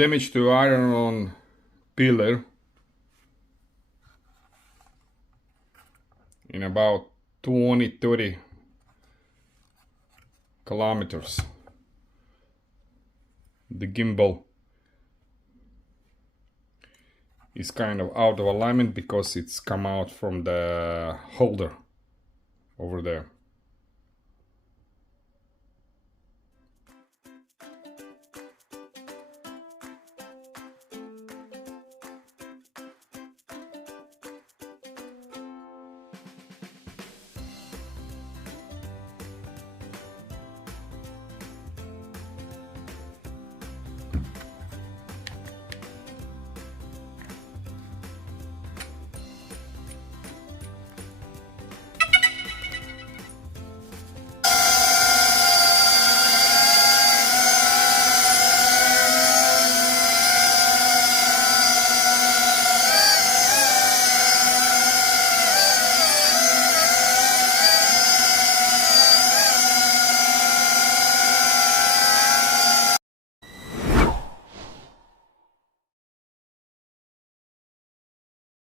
damage to iron pillar in about 20-30 kilometers. The gimbal is kind of out of alignment because it's come out from the holder over there.